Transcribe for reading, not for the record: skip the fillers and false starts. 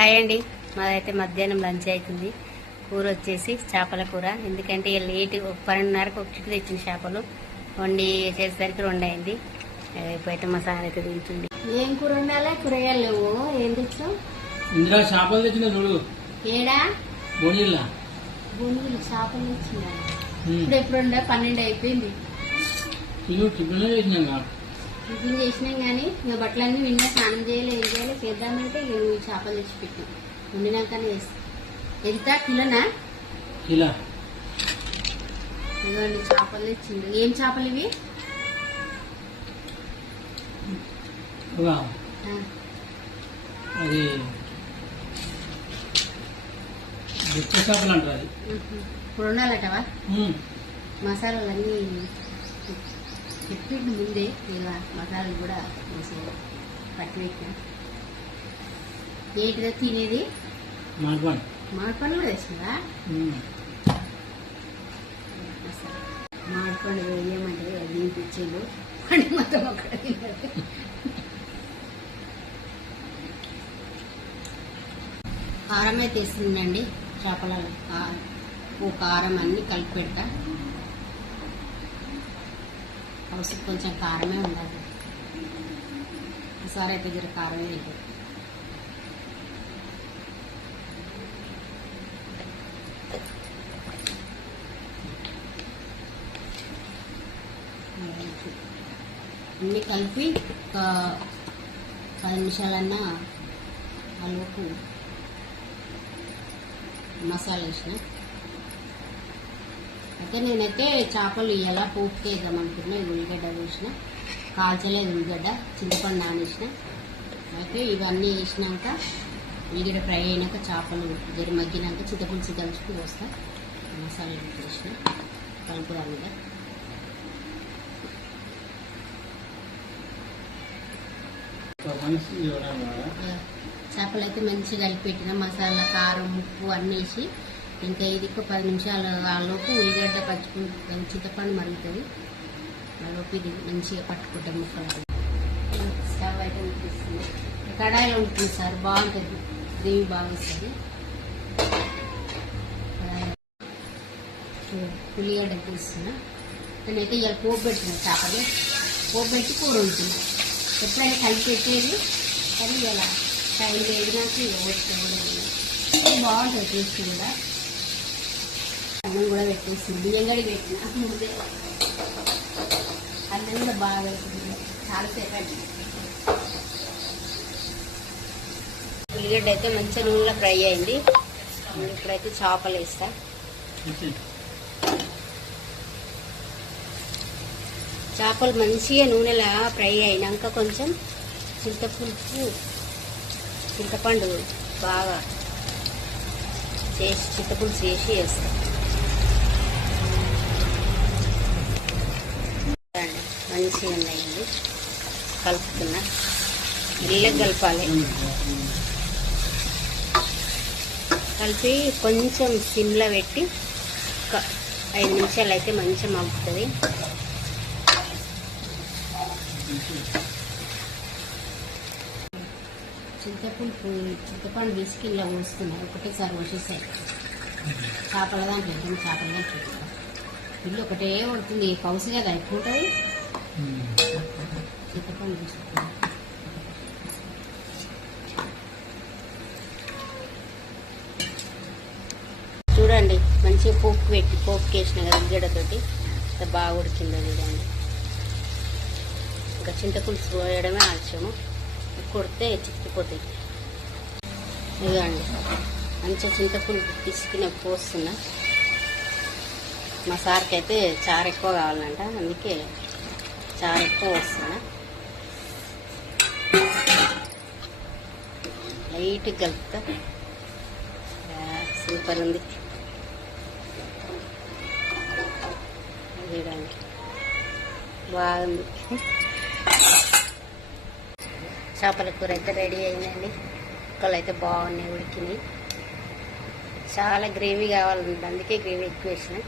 Hi అండి, మాదైతే మధ్యాహ్నం లంచ్ అవుతుంది. కూర వచ్చేసి చేపల కూర. ఎందుకంటే ఇక లేట్ 12:30కి ఒకటికి తెచ్చిన చేపలు వండి చేసేసరికి 2 అయింది. ఇప్పుడైతే మా సార్ అయితే తింటుంది. ఏం కూర వండాలా? కూరగాయలు లేవు. ఏం తెచ్చావు? ఇందులో చేపలు తెచ్చిన చూడు. ఏడా బోనీలా బోనీలు చేపలు తెచ్చినా. ఇప్పుడు ఎప్పుడు వండా? 12 అయిపోయింది. టిఫిన్ చేసినాం కానీ ఇక బట్టలన్నీ నిన్న స్నానం చేయాలి. ఏం చేయాలి చేద్దామంటే ఇక నువ్వు చేపలు తెచ్చి పెట్టాం. వండినాకనే చేస్తాం. ఎంత కిలోనా? ఇదిగోండి చేపలు తెచ్చింది. ఏం చేపలు ఇవి? అది చేపలు అంటారు. ఇప్పుడు వండాలటవా? మసాలాలన్నీ చెప్పింది ముందే. ఇలా మసాలాలు కూడా పట్టి పెట్టినా. ఏంటిదో తినేది? మామిడిపండు కూడా వేసిందా? మామిడిపండు వేయమంటే దీనిపించిండు. పండు మొత్తం అక్కడ తిన్నది. కారం అయితే వేస్తుందండి చేపలలో. కారం అన్ని కలిపి పెడతా. అవసరం కొంచెం కారమే ఉండాలి. ఈసారి అయితే జర కారమే లేదు. అన్నీ కలిపి ఒక 10 నిమిషాలన్నా ఆలోపు మసాలా వేసిన. అయితే నేనైతే చేపలు ఎలా పోపుకి వేద్దాం అనుకున్నా. ఉల్లిగడ్డ వేసిన, కాల్చలేదు ఉల్లిగడ్డ, చింతపండు నానేసిన. అయితే ఇవన్నీ వేసినాక ఉల్లిగడ్డ ఫ్రై అయినాక చేపలు జరి మగ్గినాక చింతపులుసు దంచుకు పోస్తా. మసాలా వేసిన కలుపురా మీద. చేపలు అయితే మంచిగా కలిపి పెట్టిన. మసాలా, కారం, ఉప్పు అన్నీ వేసి ఇంకా ఇది 10 నిమిషాలు ఆలోపు ఉల్లిగడ్డ పచ్చుకుంటాం. చింతపండు మరుగుతుంది. ఆలోపు ఇది మంచిగా పట్టుకుంటాం ముక్కలు. స్టవ్ అయితే ఉంటుంది, కడాయిలో ఉంటుంది సార్. బాగుంటుంది, గ్రేవీ బాగా వస్తుంది. ఉల్లిగడ్డ తీస్తున్నా. నేనైతే ఇలా పోపు పెట్టిన చేపలు పోపు పెట్టి కూర ఉంటుంది. ఎప్పుడైనా కలిపి పెట్టేది కానీ ఇలా టైం లేదు నాకు. బాగుంటుంది టేస్ట్ కూడా. అన్నం కూడా పెట్టేసింది. బియ్యం గడి పెట్టిన ముందే. అన్నం కూడా బాగా అవుతుంది. చాలాసేపు అయింది. ఉల్లిగడ్డ అయితే మంచిగా నూనెలో ఫ్రై అయింది. ఇప్పుడైతే చేపలు వేస్తా. చేపలు మంచిగా నూనెలా ఫ్రై అయినాక కొంచెం చింతపండు బాగా చేసి చింతపులుసు వేసి వేస్తాం. మంచిగా ఉన్నాయండి. కలుపుతున్నా. మెల్లగా కలపాలి. కలిపి కొంచెం సిమ్లో పెట్టి 5 నిమిషాలు అయితే మంచిగా మగ్గుతుంది. చింతపండు బిస్కి ఇలా పోస్తున్నాయి. ఒకటేసారి వచ్చేసాయి. చేపల దాంట్లో చేపల దాంట్లో ఇల్లు ఒకటే పడుతుంది. పౌసు కదా ఎక్కువ ఉంటుంది. చింతపండు తీసుకుంటాం. చూడండి మంచిగా పోపుకి వేసిన కదా ఉల్లిగడ్డతోటి బాగా ఉడికిందని. చూడండి ఇంకా చింతపులుసు పోయడమే ఆలస్యము. కొడితే చిక్కిపోతాయి. ఇదండి మంచిగా చింతపులుసు పిసికిన పోస్తున్నా. మా సార్కి అయితే చారు ఎక్కువ కావాలంట, అందుకే చారు ఎక్కువ వస్తున్నా. లైట్గా కలుపుతా. సూపర్ ఉంది. చూడండి బాగుంది. చేపల కూర అయితే రెడీ అయిందండి. ముక్కలు అయితే బాగున్నాయి, ఉడికినాయి. చాలా గ్రేవీ కావాలండి, అందుకే గ్రేవీ ఎక్కువ వేసిన.